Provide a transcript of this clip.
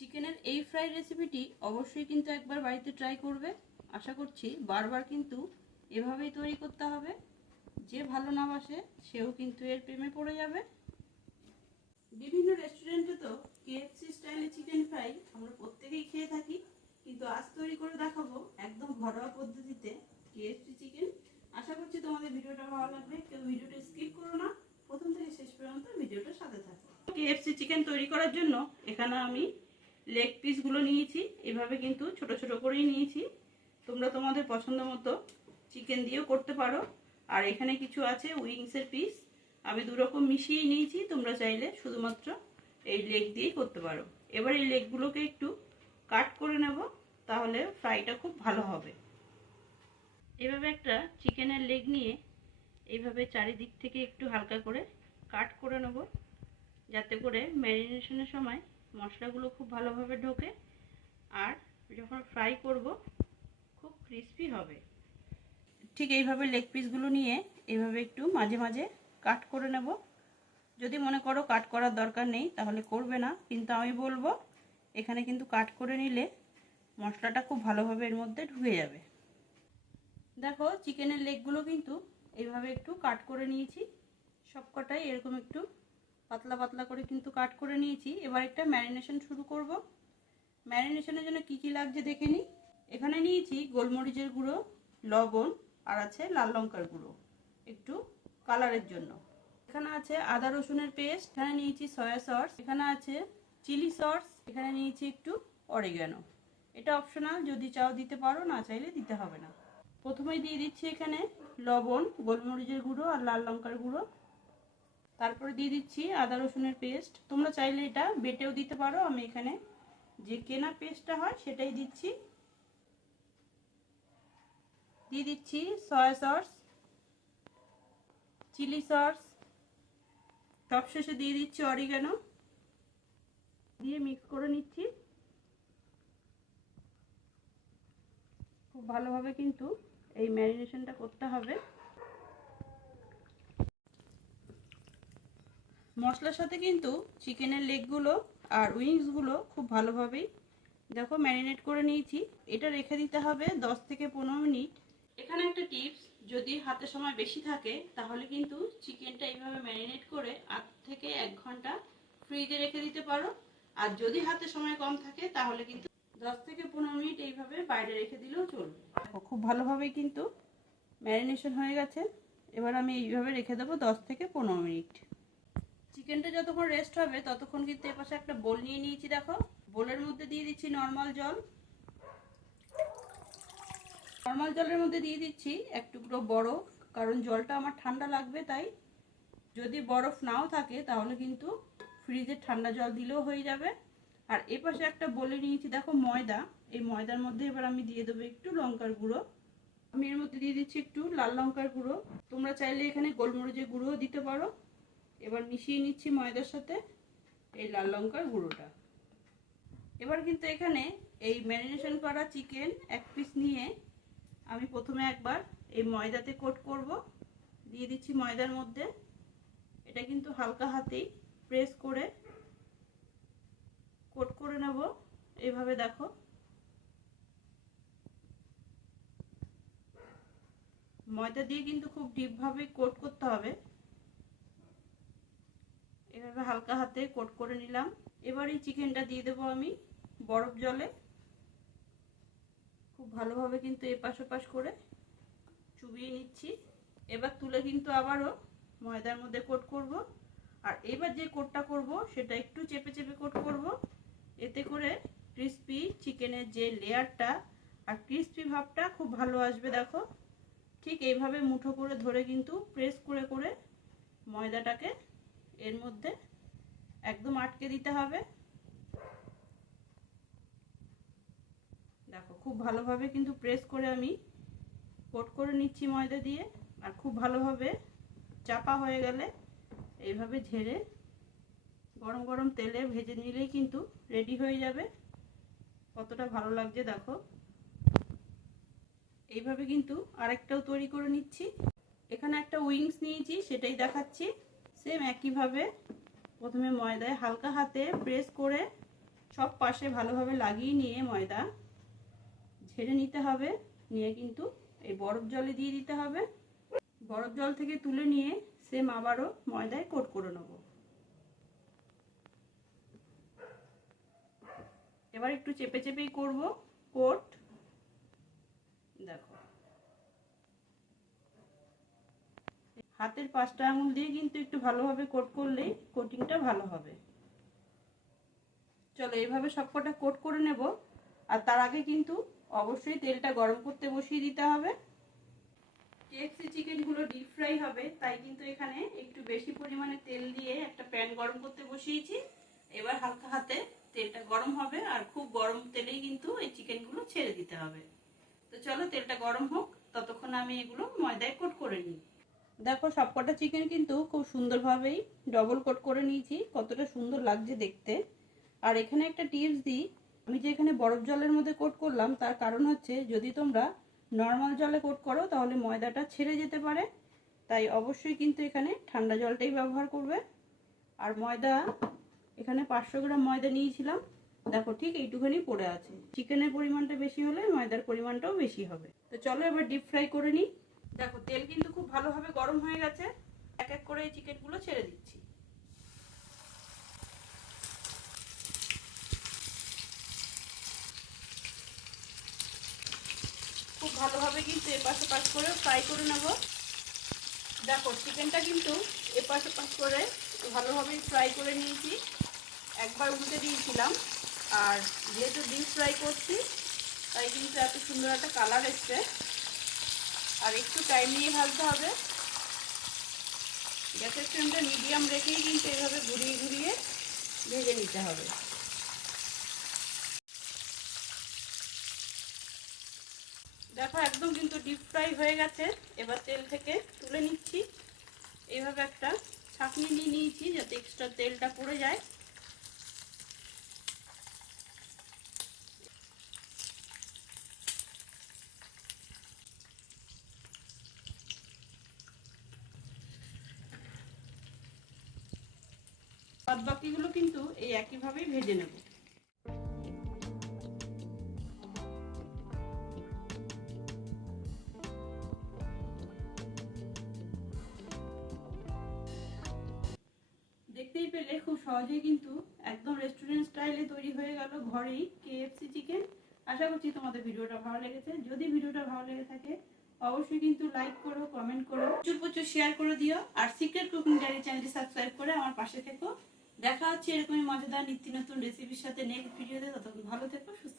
চিকেনের এই ফ্রাই রেসিপিটি অবশ্যই কিন্তু একবার বাড়িতে ট্রাই করবে। আশা করছি বারবার কিন্তু এভাবেই তৈরি করতে হবে। যে ভালো না বাসে সেও কিন্তু এর প্রেমে পড়ে যাবে। বিভিন্ন রেস্টুরেন্টে তো কেএফসি স্টাইলে চিকেন ফ্রাই আমরা প্রত্যেকেই খেয়ে থাকি, কিন্তু আজ তৈরি করে দেখাবো একদম ঘরোয়া পদ্ধতিতে কেএফসি চিকেন। আশা করছি তোমাদের ভিডিওটা ভালো লাগবে। কেউ ভিডিওটা স্কিপ করো না, প্রথম থেকে শেষ পর্যন্ত ভিডিওটার সাথে থাকো। কেএফসি চিকেন তৈরি করার জন্য এখানে আমি লেগ পিসগুলো নিয়েছি, এভাবে কিন্তু ছোট ছোট করেই নিয়েছি। তোমরা তোমাদের পছন্দ মতো চিকেন দিয়েও করতে পারো। আর এখানে কিছু আছে উইংসের পিস, আমি দুরকম মিশিয়ে নিয়েছি। তোমরা চাইলে শুধুমাত্র এই লেগ দিয়েই করতে পারো। এবার এই লেগগুলোকে একটু কাট করে নেব, তাহলে ফ্রাইটা খুব ভালো হবে। এভাবে একটা চিকেনের লেগ নিয়ে এইভাবে চারিদিক থেকে একটু হালকা করে কাট করে নেব, যাতে করে ম্যারিনেশনের সময় মশলাগুলো খুব ভালোভাবে ঢোকে আর যখন ফ্রাই করব খুব ক্রিস্পি হবে। ঠিক এইভাবে লেগ পিসগুলো নিয়ে এইভাবে একটু মাঝে মাঝে কাট করে নেব। যদি মনে করো কাট করার দরকার নেই তাহলে করবে না, কিন্তু আমি বলবো এখানে কিন্তু কাট করে নিলে মশলাটা খুব ভালোভাবে এর মধ্যে ঢুকে যাবে। দেখো চিকেনের লেগগুলো কিন্তু এইভাবে একটু কাট করে নিয়েছি, সবকটাই এরকম একটু পাতলা পাতলা করে কিন্তু কাট করে নিয়েছি। এবার একটা ম্যারিনেশন শুরু করব। ম্যারিনেশনের জন্য কি কি লাগছে দেখে নিই। এখানে নিয়েছি গোলমরিচের গুঁড়ো, লবণ, আর আছে লাল লঙ্কার গুঁড়ো একটু কালারের জন্য। এখানে আছে আদা রসুনের পেস্ট, এখানে নিয়েছি সয়া সস, এখানে আছে চিলি সস, এখানে নিয়েছি একটু অরিগানো। এটা অপশনাল, যদি চাও দিতে পারো, না চাইলে দিতে হবে না। প্রথমেই দিয়ে দিচ্ছি এখানে লবণ, গোলমরিচের গুঁড়ো আর লাল লঙ্কার গুঁড়ো। তারপরে দিয়ে দিচ্ছি আদা রসুনের পেস্ট। তোমরা চাইলে এটা বেটেও দিতে পারো, আমি এখানে যে কেনা পেস্টটা হয় সেটাই দিচ্ছি। দিয়ে দিচ্ছি সয়া সস, চিলি সস, সবশেষে দিয়ে দিচ্ছি অরিগানো, দিয়ে মিক্স করে নিচ্ছি। খুব ভালোভাবে কিন্তু এই ম্যারিনেশনটা করতে হবে। মশলার সাথে কিন্তু চিকেনের লেগগুলো আর উইংসগুলো খুব ভালোভাবেই দেখো ম্যারিনেট করে নিয়েছি। এটা রেখে দিতে হবে 10 থেকে 15 মিনিট। এখানে একটা টিপস, যদি হাতে সময় বেশি থাকে তাহলে কিন্তু চিকেনটা এইভাবে ম্যারিনেট করে 8 থেকে 1 ঘন্টা ফ্রিজে রেখে দিতে পারো। আর যদি হাতে সময় কম থাকে তাহলে কিন্তু 10 থেকে 15 মিনিট এইভাবে বাইরে রেখে দিলেও চলবে। খুব ভালোভাবে কিন্তু ম্যারিনেশন হয়ে গেছে। এবার আমি এইভাবে রেখে দেবো 10 থেকে 15 মিনিট। চিকেনটা যতক্ষণ রেস্ট হবে ততক্ষণ কিন্তু এপাশে একটা বোল নিয়ে নিয়েছি। দেখো বোলের মধ্যে দিয়ে দিচ্ছি নর্মাল জল। নর্মাল জলের মধ্যে দিয়ে দিচ্ছি এক টুকরো বরফ, কারণ জলটা আমার ঠান্ডা লাগবে। তাই যদি বরফ নাও থাকে তাহলে কিন্তু ফ্রিজে ঠান্ডা জল দিলেও হয়ে যাবে। আর এপাশে একটা বলে নিয়েছি দেখো ময়দা। এই ময়দার মধ্যে এবার আমি দিয়ে দেবো একটু লঙ্কার গুঁড়ো। আমি এর মধ্যে দিয়ে দিচ্ছি একটু লাল লঙ্কার গুঁড়ো। তোমরা চাইলে এখানে গোলমরিচের গুঁড়োও দিতে পারো। এবার মিশিয়ে নিচ্ছি ময়দার সাথে এই লাল লঙ্কার গুঁড়োটা। এবার কিন্তু এখানে এই ম্যারিনেশন করা চিকেন এক পিস নিয়ে আমি প্রথমে একবার এই ময়দাতে কোট করব। দিয়ে দিচ্ছি ময়দার মধ্যে। এটা কিন্তু হালকা হাতেই প্রেস করে কোট করে নেব। এইভাবে দেখো ময়দা দিয়ে কিন্তু খুব ডিপভাবে কোট করতে হবে। এভাবে হালকা হাতে কোট করে নিলাম। এবার এই চিকেনটা দিয়ে দেবো আমি বরফ জলে। খুব ভালোভাবে কিন্তু এপাশ ওপাশ করে চুবিয়ে নিচ্ছি। এবার তুলে কিন্তু আবারও ময়দার মধ্যে কোট করব। আর এবার যে কোটটা করব সেটা একটু চেপে চেপে কোট করব, এতে করে ক্রিস্পি চিকেনের যে লেয়ারটা আর ক্রিস্পি ভাবটা খুব ভালো আসবে। দেখো ঠিক এইভাবে মুঠো করে ধরে কিন্তু প্রেস করে করে ময়দাটাকে এর মধ্যে একদম আটকে দিতে হবে। দেখো খুব ভালোভাবে কিন্তু প্রেস করে আমি কোট করে নিচ্ছি ময়দা দিয়ে। আর খুব ভালোভাবে চাপা হয়ে গেলে এইভাবে ঝেড়ে গরম গরম তেলে ভেজে নিলেই কিন্তু রেডি হয়ে যাবে। কতটা ভালো লাগছে দেখো। এইভাবে কিন্তু আরেকটাও তৈরি করে নিচ্ছি। এখানে একটা উইংস নিয়েছি, সেটাই দেখাচ্ছি। সেম একইভাবে প্রথমে ময়দায় হালকা হাতে প্রেস করে সব পাশে ভালোভাবে লাগিয়ে নিয়ে ময়দা ঝেড়ে নিতে হবে, নিয়ে কিন্তু এই বরফ জলে দিয়ে দিতে হবে। বরফ জল থেকে তুলে নিয়ে সেম আবারও ময়দায় কোট করে নেব। এবার একটু চেপে চেপেই করব কোট। দেখো হাতের 5টা আঙুল দিয়ে কিন্তু একটু ভালোভাবে কোট করলেই কোটিংটা ভালো হবে। চলো এইভাবে সবকটা কোট করে নেব। আর তার আগে কিন্তু অবশ্যই তেলটা গরম করতে বসিয়ে দিতে হবে। কেএফসি চিকেনগুলো ডিপ ফ্রাই হবে, তাই কিন্তু এখানে একটু বেশি পরিমাণে তেল দিয়ে একটা প্যান গরম করতে বসিয়েছি। এবার হালকা হাতে তেলটা গরম হবে, আর খুব গরম তেলেই কিন্তু এই চিকেনগুলো ছেড়ে দিতে হবে। তো চলো তেলটা গরম হোক, ততক্ষণ আমি এগুলো ময়দায় কোট করে নিই। দেখো সবকটা চিকেন কিন্তু খুব সুন্দরভাবেই ডবল কোট করে নিয়েছি, কতটা সুন্দর লাগছে দেখতে। আর এখানে একটা টিপস দিই, আমি যে এখানে বরফ জলের মধ্যে কোট করলাম তার কারণ হচ্ছে যদি তোমরা নর্মাল জলে কোট করো তাহলে ময়দাটা ছেড়ে যেতে পারে, তাই অবশ্যই কিন্তু এখানে ঠান্ডা জলটাই ব্যবহার করবে। আর ময়দা এখানে 500 গ্রাম ময়দা নিয়েছিলাম, দেখো ঠিক এইটুখানি পড়ে আছে। চিকেনের পরিমাণটা বেশি হলে ময়দার পরিমাণটাও বেশি হবে। তো চলো এবার ডিপ ফ্রাই করে নিই। দেখো তেল কিন্তু খুব ভালোভাবে গরম হয়ে গেছে, এক এক করে এই চিকেনগুলো ছেড়ে দিচ্ছি। খুব ভালোভাবে কিন্তু এপাশ ওপাশ করে ফ্রাই করে নেব। দেখো চিকেনটা কিন্তু এপাশ ওপাশ করে ভালোভাবে ফ্রাই করে নিয়েছি, একবার উল্টে দিয়েছিলাম। আর যেহেতু ডিপ ফ্রাই করছি তাই কিন্তু এত সুন্দর একটা কালার এসছে। আর একটু টাইম নিয়ে ভাজতে হবে, গ্যাসের ফ্লেমটা মিডিয়াম রেখেই কিন্তু এইভাবে ঘুরিয়ে ঘুরিয়ে ভেজে নিতে হবে। দেখো একদম কিন্তু ডিপ ফ্রাই হয়ে গেছে, এবার তেল থেকে তুলে নিচ্ছি। এইভাবে একটা ছাঁকনি নিয়ে নিয়েছি যাতে এক্সট্রা তেলটা পড়ে যায়। বাদ বাকিগুলো কিন্তু এই একইভাবেই ভেজে নেব। দেখতেই পেলে খুব সহজেই কিন্তু একদম রেস্টুরেন্ট স্টাইলে তৈরি হয়ে গেল ঘরেই কেএফসি চিকেন। আশা করছি তোমাদের ভিডিওটা ভালো লেগেছে। যদি ভিডিওটা ভালো লেগে থাকে অবশ্যই কিন্তু লাইক করো, কমেন্ট করো, প্রচুর প্রচুর শেয়ার করে দিও। আর সিক্রেট কুকিং ডায়েরি চ্যানেলটি সাবস্ক্রাইব করে আমার পাশে থেকো। দেখা হচ্ছে এরকমই মজাদার নিত্য নতুন রেসিপির সাথে নেক্সট ভিডিওতে। ততক্ষণ ভালো থেকো, সুস্থ